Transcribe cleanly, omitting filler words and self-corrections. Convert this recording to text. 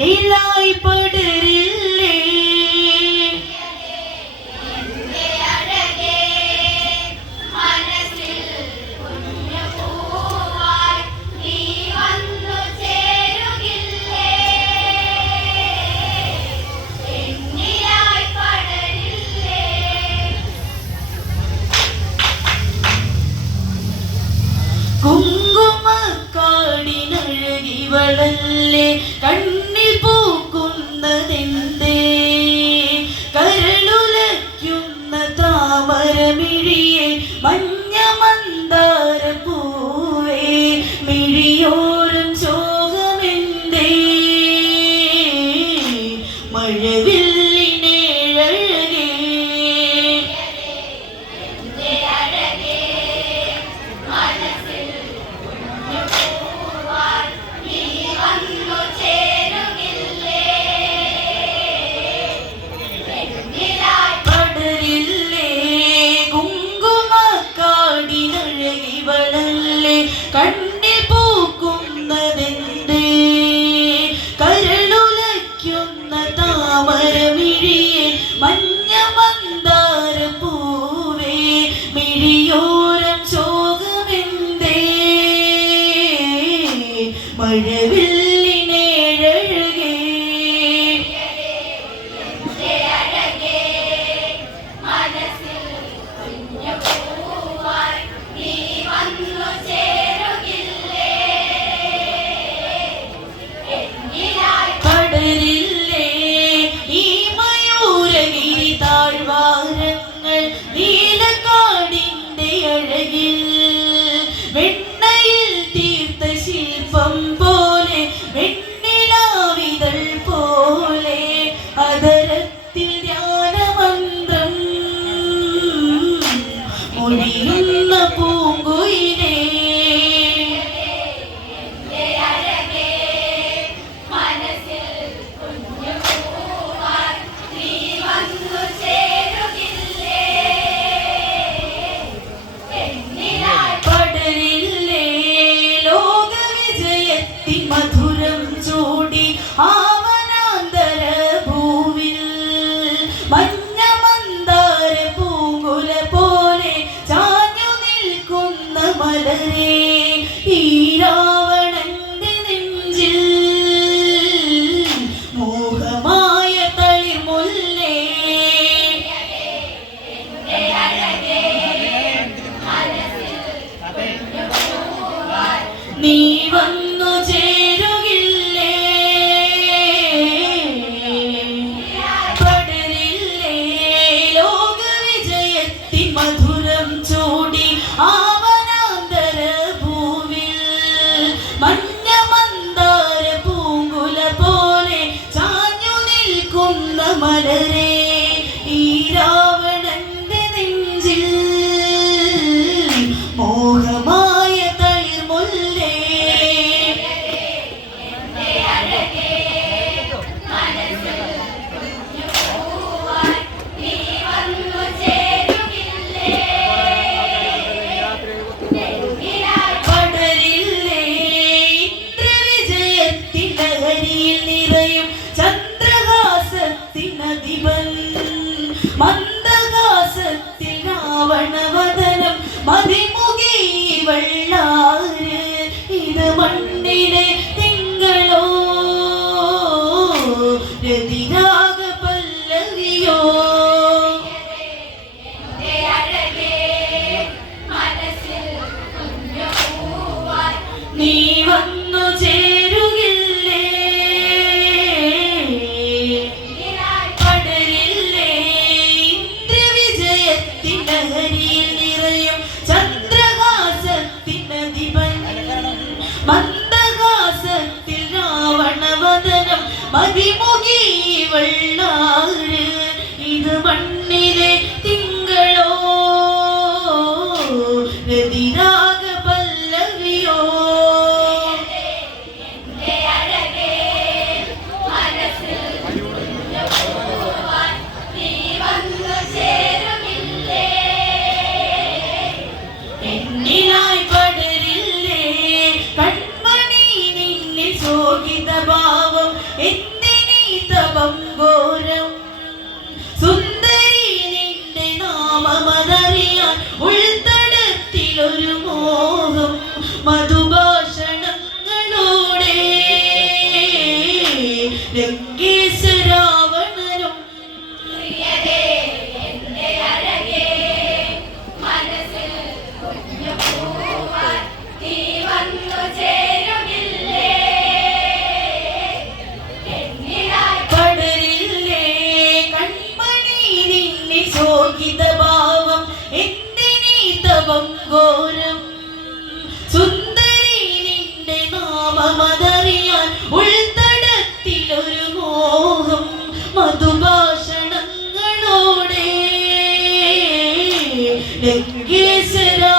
കണ്ണിലായി പടരില്ലേ കുങ്കുമക്കാടിനഴകിവളല്ലേ കണ്ണിൽ പൂക്കുന്നതെന്തേ കരളുലയ്ക്കുന്ന താമരമിഴിയെ മഞ്ഞ മന്ദാര പൂവേ മിഴിയോരം ശോകമെന്തേ മഴവില്ലിനേഴഴകേ കണ്ണിൽ പൂക്കുന്നതെന്തേ കരളുലയ്ക്കുന്ന താമരമിഴിയെ മഞ്ഞ മന്ദാര പൂവേ മിഴിയോരം ശോകമെന്തേ മഴവില്ലിനേഴഴകേ നീലക്കാടിന്റെ അഴകിൽ വെണ്ണയിൽ തീർത്ത ശില്പം പോലെ വെണ്ണിലാവിതൾ പോലെ അതരത്തിൽ ധ്യാനമന്ത്രം മൊഴിയുന്ന പൂങ്കുയിലേ മധുരം ചൂടി ആവനാന്തര ഭൂവിൽ മഞ്ഞ മന്ദാര പൂങ്കുല പോലെ ചാഞ്ഞു നിൽക്കുന്ന മലരേ ഈ രാവണന്റെ നെഞ്ചിൽ മോഹമായ തളിർമുല്ലേ നീ വന്നു ചേരുകില്ലേ പടരില്ലേ ലോകവിജയത്തിൻ മധുരം ചൂടി ആവനാന്തര ഭൂവിൽ മഞ്ഞ മന്ദാര പൂങ്കുല പോലെ ചാഞ്ഞു നിൽക്കുന്ന മലരേ ഈ രാവണന്റെ നെഞ്ചിൽ മോഹമായ തളിർമുല്ലേ പടരില്ലേ ഇന്ദ്രവിജയത്തിൻ ലഹരിയിൽ നിറയും ചന്ദ്രഹാസത്തിനധിപൻ മന്ദഹാസത്തിൽ രാവണവദനം മതിമുഖി വെള്ളാറ് ഇത് മണ്ണിലെ തിങ്കളോ രതിരാഗ പല്ലവിയോ നീ വന്നു ചേരുകില്ലേ പടരില്ലേ ഇന്ദ്രവിജയത്തിൻ ലഹരിയിൽ നിറയും ചന്ദ്രഹാസത്തിനധിപൻ മന്ദഹാസത്തിൽ രാവണവദനം മതിമുഖി വെള്ളാറ് ഇത് മണ്ണിലെ തിങ്കളോ രതിരാഗ പല്ലവിയോ എന്നിലായി പടരില്ലേ കൺമണി നിന്നിൽ ശോകിത ഭാവം എന്തിനീ തപം ഘോരം സുന്ദരി നിന്റെ നാമമതറിയാൻ ഉൾത്തടത്തിലൊരു മോഹം മധുഭാഷണങ്ങളോടെ ലങ്കേശരാവണനും ഭാവം എന്തിനീ തപം ഘോരം സുന്ദരി നിന്റെ നാമമതറിയാൻ ഉൾത്തടത്തിലൊരു മോഹം മധുഭാഷണങ്ങളോടെ ലങ്കേശരാ